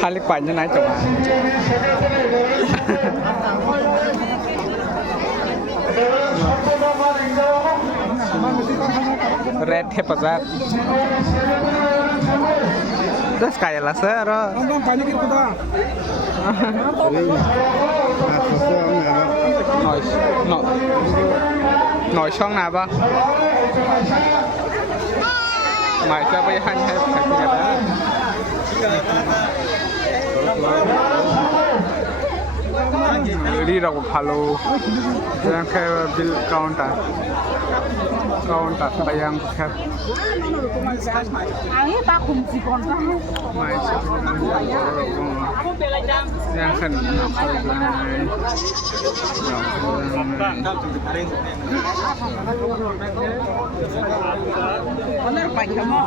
Khalik banyak naik coba. Red hepazat. Terus kayak lah ser. Banyak itu dah. Nói xong nào ba mày cho bây hành hay phải cái đó đi đâu halo yang ke bill counter bayang ke ai ta cùng chỉ còn ra mày yang kan benar pak kamu